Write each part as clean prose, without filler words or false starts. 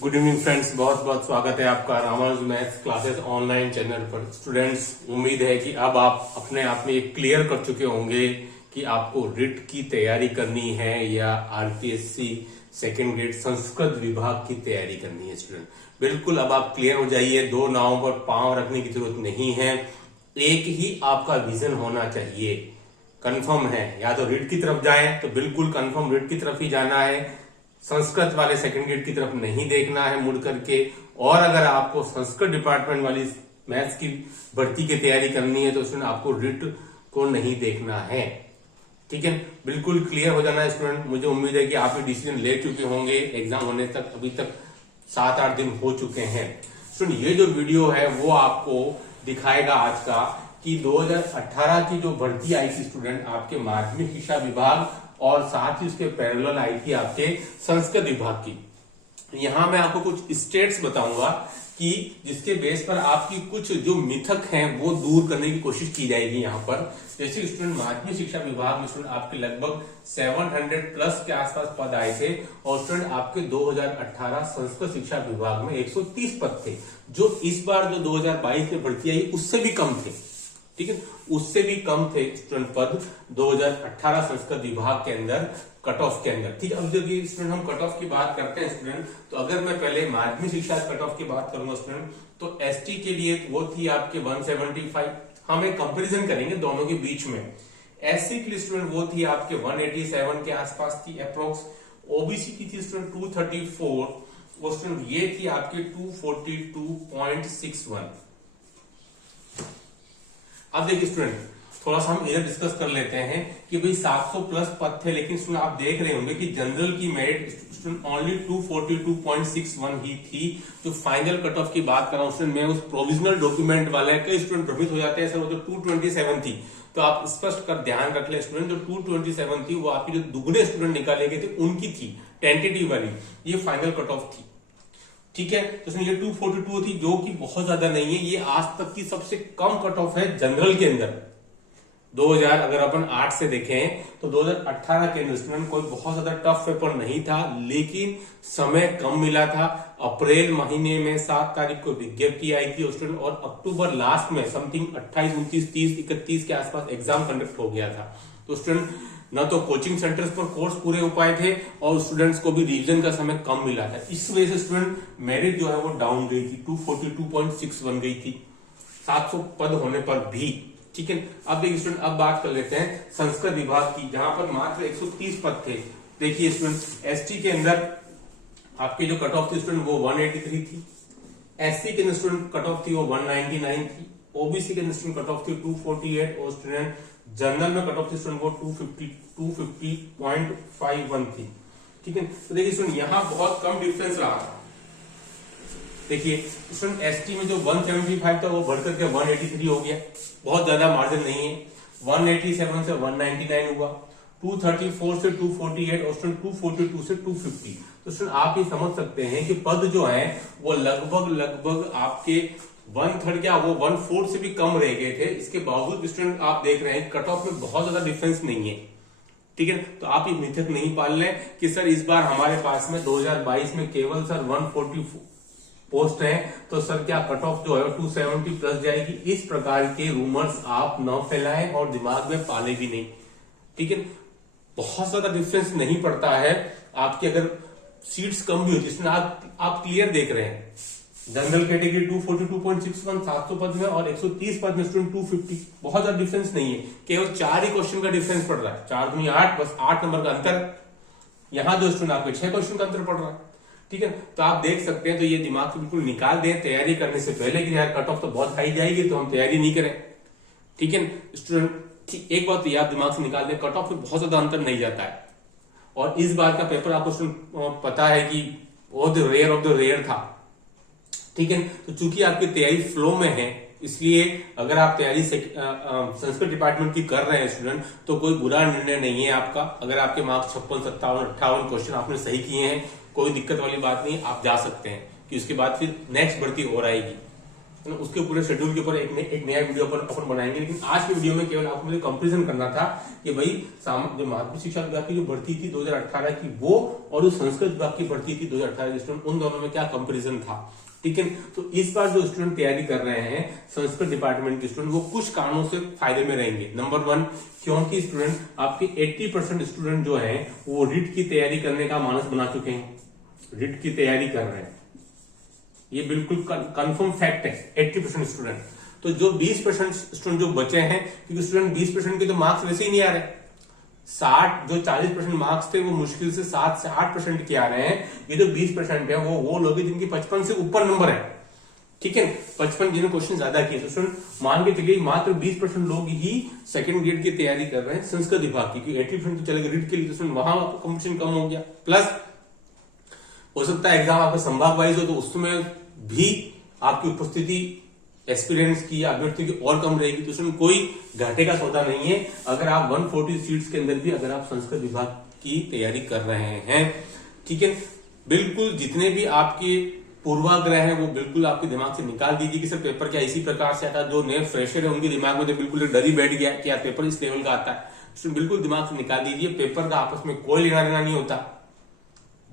Good evening friends, बहुत बहुत स्वागत है आपका Ramanuj maths classes online channel पर। स्टूडेंट्स, उम्मीद है कि अब आप अपने आप में क्लियर कर चुके होंगे कि आपको रिट की तैयारी करनी है या आरपीएससी सेकेंड ग्रेड संस्कृत विभाग की तैयारी करनी है। स्टूडेंट बिल्कुल अब आप क्लियर हो जाइए, दो नावों पर पांव रखने की जरूरत नहीं है, एक ही आपका विजन होना चाहिए। कंफर्म है, या तो रिट की तरफ जाए तो बिल्कुल कंफर्म रिट की तरफ ही जाना है, संस्कृत वाले सेकंड ग्रेड की तरफ नहीं देखना है मुड़ करके। और अगर आपको संस्कृत डिपार्टमेंट वाली मैथ्स की भर्ती की तैयारी करनी है तो उसमें आपको रिट को नहीं देखना है। ठीक है, बिल्कुल क्लियर हो जाना है स्टूडेंट। मुझे उम्मीद है कि आप ये डिसीजन ले चुके होंगे, एग्जाम होने तक अभी तक 7-8 दिन हो चुके हैं। स्टूडेंट, ये जो वीडियो है वो आपको दिखाएगा आज का कि 2018 की जो भर्ती आई थी स्टूडेंट आपके माध्यमिक शिक्षा विभाग और साथ ही उसके पैरेलल आई थी आपके संस्कृत विभाग की। यहां मैं आपको कुछ स्टेट्स बताऊंगा कि जिसके बेस पर आपकी कुछ जो मिथक हैं वो दूर करने की कोशिश की जाएगी। यहाँ पर जैसे स्टूडेंट माध्यमिक शिक्षा विभाग में स्टूडेंट आपके लगभग 700 प्लस के आसपास पद आए थे और स्टूडेंट आपके 2018 संस्कृत शिक्षा विभाग में 130 पद थे, जो इस बार जो 2022 में भर्ती आई उससे भी कम थे। ठीक है, उससे भी कम थे स्टूडेंट पद 2018 संस्कृत विभाग के अंदर कट ऑफ के अंदर। ठीक है, अब देखिए स्टूडेंट हम कट ऑफ की बात करते हैं स्टूडेंट, तो अगर मैं पहले माध्यमिक शिक्षा कट ऑफ की बात करूंगा स्टूडेंट तो एसटी के लिए वो थी आपके 175। हम एक कंपैरिजन करेंगे दोनों के बीच में। एससी के लिए स्टूडेंट वो थी आपके 187 के आसपास थी अप्रोक्स। ओबीसी की थी स्टूडेंट 234, वो स्टूडेंट ये थी आपकी 242.61। अब देखिए स्टूडेंट, थोड़ा सा हम इधर डिस्कस कर लेते हैं कि भाई 700 प्लस पद थे, लेकिन स्टूडेंट आप देख रहे होंगे कि जनरल की मेरिट स्टूडेंट ओनली 242.61 ही थी। जो फाइनल कट ऑफ की बात कर रहा हूं स्टूडेंट, मैं उस प्रोविजनल डॉक्यूमेंट वाला है, कई स्टूडेंट भ्रमित हो जाते हैं सर वो तो 227 थी। तो आप स्पष्ट कर ध्यान रख ले स्टूडेंट, जो 227 थी वो आपकी जो दुगने स्टूडेंट निकाले गए थे उनकी थी, टेंटेटिव वाली, ये फाइनल कट ऑफ थी। ठीक है, तो इसमें ये 242 थी जो कि बहुत ज्यादा नहीं है, ये आज तक की सबसे कम कट ऑफ है जनरल के अंदर। 2000 अगर अपन 8 से देखें तो 2018 के अंदर स्टूडेंट कोई बहुत ज्यादा टफ पेपर नहीं था, लेकिन समय कम मिला था। अप्रैल महीने में 7 तारीख को विज्ञप्ति आई थी स्टूडेंट, और अक्टूबर लास्ट में समथिंग 28, 29, 30, 31 के आसपास एग्जाम कंडक्ट हो गया था। तो स्टूडेंट न तो कोचिंग सेंटर्स पर कोर्स पूरे हो पाए थे और स्टूडेंट्स को भी रिवीजन का समय कम मिला था। इस वजह से स्टूडेंट मेरिट जो है वो डाउन गई थी, 242.61 गई थी 700 पद होने पर भी। ठीक है, अब देखिए स्टूडेंट, अब बात कर लेते हैं संस्कृत विभाग की, जहां पर मात्र 130 पद थे। देखिए स्टूडेंट, एसटी के अंदर आपकी जो कट ऑफ थी स्टूडेंट वो 183 थी, एससी के अंदर स्टूडेंट कट ऑफ थी वो 199 थी, ओबीसी के अंदर स्टूडेंट कट ऑफ थी 248 और स्टूडेंट जनरल में कट ऑफ थी स्टूडेंट वो 250.51 थी। ठीक है, तो देखिए स्टूडेंट यहां बहुत कम डिफरेंस रहा। देखिए स्टूडेंट एसटी में जो 175 था वो बढ़कर के 183 हो गया, बहुत ज्यादा मार्जिन नहीं है। 187 से 199 हुआ, 234 से 248 और स्टूडेंट 242 से 250। तो स्टूडेंट आप ये समझ सकते हैं कि पद जो है वो लगभग आपके 1/3 क्या वो 1/4 से भी कम रह गए थे। इसके बावजूद स्टूडेंट आप देख रहे हैं कट ऑफ में बहुत ज्यादा डिफरेंस नहीं है। ठीक है, तो आप ये मिथक नहीं पाल लें कि सर इस बार हमारे पास में 2022 में केवल सर 140 पोस्ट है तो सर क्या कट ऑफ जो है 270 प्लस जाएगी। इस प्रकार के रूमर्स आप न फैलाएं और दिमाग में पाले भी नहीं। ठीक है, बहुत ज्यादा डिफरेंस नहीं पड़ता है आपकी, अगर सीट्स कम भी होती है। आप क्लियर देख रहे हैं, जनरल कैटेगरी 242.61 700 पद में और 130 पद में स्टूडेंट 250, बहुत ज्यादा डिफरेंस नहीं है, केवल 4 ही क्वेश्चन का डिफरेंस पड़ रहा है, 4 दूनी 8, बस 8 नंबर का अंतर। यहां जो स्टूडेंट आपके 6 क्वेश्चन का अंतर पड़ रहा है। ठीक है, तो आप देख सकते हैं, तो ये दिमाग से बिल्कुल निकाल दें तैयारी करने से पहले कि यार कट ऑफ तो बहुत हाई जाएगी तो हम तैयारी नहीं करें। ठीक है स्टूडेंट, एक बात तो आप दिमाग से निकाल दें, कट ऑफ में बहुत ज्यादा अंतर नहीं जाता है। और इस बार का पेपर आपको पता है कि बहुत रेयर ऑफ द रेयर था। ठीक है, तो चूंकि आपकी तैयारी फ्लो में है, इसलिए अगर आप तैयारी संस्कृत डिपार्टमेंट की कर रहे हैं स्टूडेंट तो कोई बुरा निर्णय नहीं है आपका। अगर आपके मार्क्स 56, 57, 58 क्वेश्चन आपने सही किए हैं, कोई दिक्कत वाली बात नहीं, आप जा सकते हैं कि उसके बाद फिर नेक्स्ट भर्ती और आएगी। है ना, उसके पूरे शेड्यूल के ऊपर एक नया वीडियो अपन बनाएंगे। लेकिन आज की वीडियो में केवल आपको मुझे कंपेरिजन करना था कि भाई जो माध्यमिक शिक्षा विभाग की जो भर्ती थी 2018 की वो और जो संस्कृत विभाग की भर्ती थी 2018 की स्टूडेंट, उन दोनों में क्या कंपेरिजन था। ठीक है, तो इस बार जो स्टूडेंट तैयारी कर रहे हैं संस्कृत डिपार्टमेंट के स्टूडेंट, वो कुछ कारणों से फायदे में रहेंगे। नंबर 1, क्योंकि स्टूडेंट आपके 80% स्टूडेंट जो है वो रिट की तैयारी करने का मानस बना चुके हैं, रिट की तैयारी कर रहे हैं, ये बिल्कुल कंफर्म फैक्ट है 80% स्टूडेंट। तो जो 20% स्टूडेंट जो बचे हैं, क्योंकि स्टूडेंट 20% के तो मार्क्स वैसे ही नहीं आ रहे, 40% मार्क्स थे वो मुश्किल से 7 से 8% के आ रहे हैं। ये जो 20% है वो लोग हैं जिनके 55 से ऊपर नंबर है। ठीक है, 55 जिन्होंने क्वेश्चन ज्यादा किए, तो स्टूडेंट मान के चलिए मात्र 20% लोग ही सेकंड ग्रेड की तैयारी कर रहे हैं संस्कृत विभाग की, क्योंकि 80% तो चलेगा रीड के लिए, तो वहां कंपटीशन कम हो गया। प्लस हो सकता है एग्जाम आपका संभाग वाइज हो तो उसमें भी आपकी उपस्थिति एक्सपीरियंस की या अभ्यर्थी की और कम रहेगी, तो उसमें कोई घाटे का सौदा नहीं है अगर आप 140 सीट्स के अंदर भी अगर आप संस्कृत विभाग की तैयारी कर रहे हैं। ठीक है, बिल्कुल जितने भी आपके पूर्वाग्रह है वो बिल्कुल आपके दिमाग से निकाल दीजिए कि सर पेपर क्या इसी प्रकार से आता है। जो नए फ्रेशर है उनके दिमाग में तो बिल्कुल डर ही बैठ गया कि यार पेपर इस लेवल का आता है, तो बिल्कुल दिमाग से निकाल दीजिए। पेपर का आपस में कोई लेना देना नहीं होता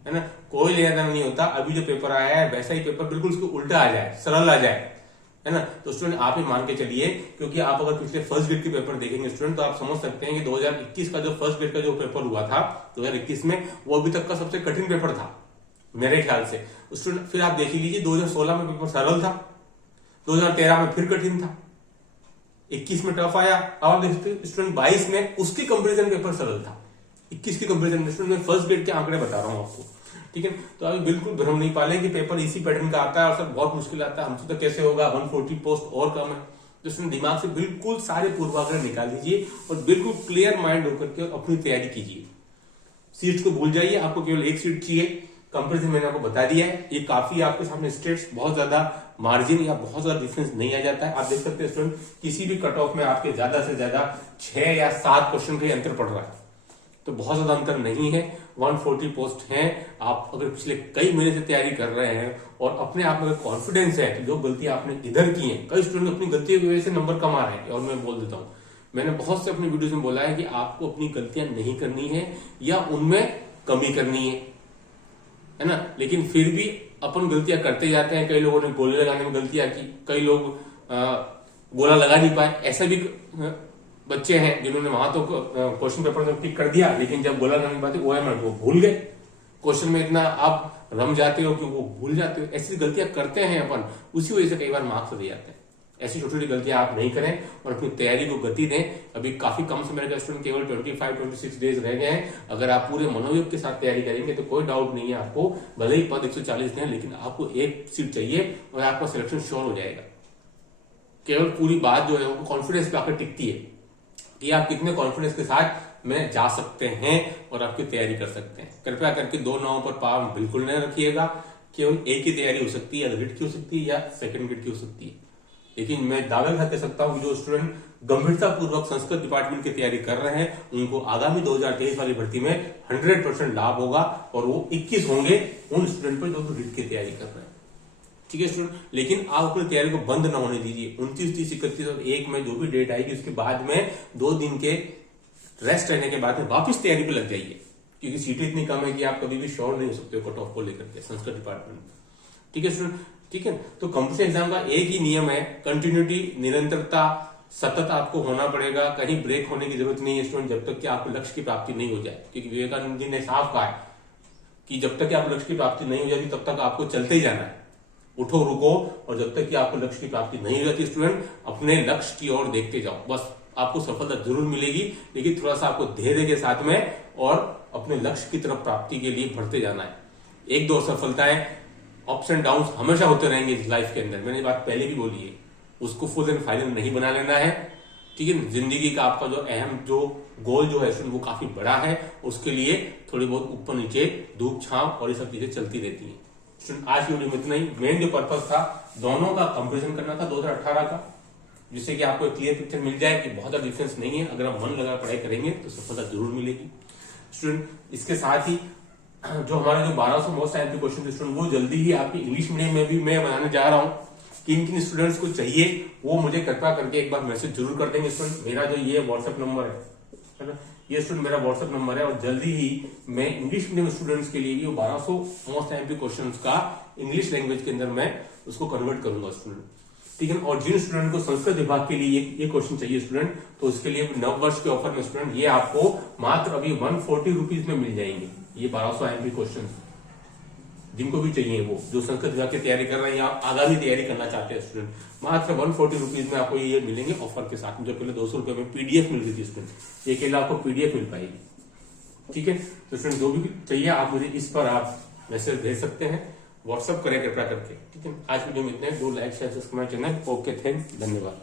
है ना, कोई लेना देना नहीं होता। अभी जो पेपर आया है वैसा ही पेपर बिल्कुल उसको उल्टा आ जाए, सरल आ जाए, है ना। तो स्टूडेंट आप ही मान के चलिए, क्योंकि आप अगर पिछले फर्स्ट ग्रेड के पेपर देखेंगे स्टूडेंट तो आप समझ सकते हैं कि 2021 का जो फर्स्ट ग्रेड का जो पेपर हुआ था 2021 में, वो अभी तक का सबसे कठिन पेपर था मेरे ख्याल से। स्टूडेंट फिर आप देख लीजिए 2016 में पेपर सरल था, 2013 में फिर कठिन था, 21 में टफ आया। अब आप देखते स्टूडेंट 22 में उसकी कंपेरिजन पेपर सरल था, 21 की कंपेरिजन में। स्टूडेंट मैं फर्स्ट ग्रेड के आंकड़े बता रहा हूं आपको, ठीक है। तो अभी बिल्कुल भ्रम नहीं पाले कि पेपर इसी पैटर्न का आता है और सर बहुत मुश्किल आता है, हमसे तो कैसे होगा, 140 पोस्ट और कम है। तो इसमें दिमाग से बिल्कुल सारे पूर्वाग्रह निकाल दीजिए और बिल्कुल क्लियर माइंड होकर के अपनी तैयारी कीजिए। सीट्स को भूल जाइए, आपको केवल एक सीट चाहिए। कंपेरिजन मैंने आपको बता दिया है, ये काफी आपके सामने स्टेट्स बहुत ज्यादा मार्जिन या बहुत ज्यादा डिफरेंस नहीं आ जाता है। आप देख सकते हैं स्टूडेंट किसी भी कट ऑफ में आपके ज्यादा से ज्यादा 6 या 7 क्वेश्चन का अंतर पड़ रहा है, तो बहुत ज्यादा अंतर नहीं है। 140 पोस्ट हैं। आप अगर पिछले कई महीने से तैयारी कर रहे हैं और अपने आप में कॉन्फिडेंस है कि जो गलतियां आपने इधर की हैं, कई स्टूडेंट अपनी गलतियों की वजह से नंबर कम आ रहे हैं। और मैं बोल देता हूं, मैंने बहुत से अपनी वीडियोस में बोला है कि आपको अपनी गलतियां नहीं करनी है या उनमें कमी करनी है ना। लेकिन फिर भी अपन गलतियां करते जाते हैं। कई लोगों ने गोले लगाने में गलतियां की, कई लोग गोला लगा नहीं पाए। ऐसा भी बच्चे हैं जिन्होंने वहां तो क्वेश्चन पेपर में टिक कर दिया, लेकिन जब गोला लगाने की बात ओएमआर वो भूल गए। क्वेश्चन में इतना आप रम जाते हो कि वो भूल जाते हो। ऐसी गलतियां करते हैं अपन, उसी वजह से कई बार मार्क्स दे जाते हैं। ऐसी छोटी छोटी गलतियां आप नहीं करें और अपनी तैयारी को गति दें। अभी काफी कम से मेरे स्टूडेंट केवल 25-26 डेज रह गए हैं। अगर आप पूरे मनोयोग के साथ तैयारी करेंगे तो कोई डाउट नहीं है आपको, भले ही पद 140 दें, लेकिन आपको एक सीट चाहिए और आपका सिलेक्शन श्योर हो जाएगा। केवल पूरी बात जो है वो कॉन्फिडेंस पे आकर टिकती है कि आप कितने कॉन्फिडेंस के साथ में जा सकते हैं और आपकी तैयारी कर सकते हैं। कृपया करके 2 नावों पर पाव बिल्कुल नहीं रखिएगा। केवल एक ही तैयारी हो सकती है, या रिट की हो सकती है या सेकंड ग्रेड की हो सकती है। लेकिन मैं दावे के साथ कह सकता हूं कि जो स्टूडेंट गंभीरता पूर्वक संस्कृत डिपार्टमेंट की तैयारी कर रहे हैं उनको आगामी 2023 वाली भर्ती में 100% लाभ होगा और वो 21 होंगे उन स्टूडेंट पर जो रिट की तैयारी कर रहे हैं। ठीक है स्टूडेंट, लेकिन आप अपनी तैयारी को बंद ना होने दीजिए। 29, 30, 31 और 1 में जो भी डेट आएगी उसके बाद में 2 दिन के रेस्ट रहने के बाद में वापस तैयारी पे लग जाइए, क्योंकि सीटें इतनी कम है कि आप कभी भी श्योर नहीं हो सकते हो कट ऑफ को लेकर के संस्कृत डिपार्टमेंट में। ठीक है स्टूडेंट, ठीक है। तो कंपटीशन एग्जाम का एक ही नियम है, कंटिन्यूटी, निरंतरता, सतत आपको होना पड़ेगा। कहीं ब्रेक होने की जरूरत नहीं है स्टूडेंट, जब तक कि आपको लक्ष्य की प्राप्ति नहीं हो जाए। क्योंकि विवेकानंद जी ने साफ कहा है कि जब तक कि आप लक्ष्य की प्राप्ति नहीं हो जाती तब तक आपको चलते ही जाना है, उठो रुको। और जब तक कि आपको लक्ष्य की प्राप्ति नहीं हो जाती स्टूडेंट, अपने लक्ष्य की ओर देखते जाओ। बस आपको सफलता जरूर मिलेगी, लेकिन थोड़ा सा आपको धैर्य के साथ में और अपने लक्ष्य की तरफ प्राप्ति के लिए बढ़ते जाना है। 1-2 सफलताएं, अप्स एंड डाउन्स हमेशा होते रहेंगे इस लाइफ के अंदर। मैंने बात पहले भी बोली है, उसको फुल एंड फाइनल नहीं बना लेना है। ठीक है, जिंदगी का आपका जो अहम जो गोल जो है वो काफी बड़ा है, उसके लिए थोड़ी बहुत ऊपर नीचे धूप छांव और ये सब चीजें चलती रहती है। आज की वीडियो में इतना ही। मेन जो पर्पस था दोनों का कंपेरिजन करना था 2018 का, जिससे कि आपको एक क्लियर पिक्चर मिल जाए कि बहुत ज्यादा डिफरेंस नहीं है। अगर आप मन लगा पढ़ाई करेंगे तो सफलता जरूर मिलेगी स्टूडेंट। इसके साथ ही जो हमारे जो 1200 मोस्ट टाइम के क्वेश्चन स्टूडेंट वो जल्दी ही आपकी इंग्लिश मीडियम में भी मैं बनाने जा रहा हूं। किन किन स्टूडेंट्स को चाहिए वो मुझे कृपया करके एक बार मैसेज जरूर कर देंगे स्टूडेंट। मेरा जो ये व्हाट्सएप नंबर है ना, ये स्टूडेंट मेरा व्हाट्सएप नंबर है, और जल्दी ही मैं इंग्लिश मीडियम स्टूडेंट्स के लिए भी 1200 मोस्ट एमपी क्वेश्चंस का इंग्लिश लैंग्वेज के अंदर मैं उसको कन्वर्ट करूंगा स्टूडेंट, ठीक है। और जिन स्टूडेंट को संस्कृत विभाग के लिए ये क्वेश्चन चाहिए स्टूडेंट, तो उसके लिए नव वर्ष के ऑफर में स्टूडेंट ये आपको मात्र अभी 140 रुपीज में मिल जाएंगे। ये 1200 एमपी क्वेश्चन जिनको भी चाहिए, वो जो संस्कृत विभाग की तैयारी कर रहे हैं या आगामी तैयारी करना चाहते हैं स्टूडेंट, मात्र 140 रुपीज में आपको ये मिलेंगे ऑफर के साथ। मुझे पहले 200 रुपए में पीडीएफ मिल रही थी स्टूडेंट, ये केवल आपको पीडीएफ मिल पाएगी, ठीक है। तो स्टूडेंट जो भी चाहिए आप मुझे इस पर आप मैसेज भेज सकते हैं, व्हाट्सअप करें कृपया करके, ठीक है। आज वीडियो में इतना है। Do like share subscribe channel. Okay, thanks, धन्यवाद।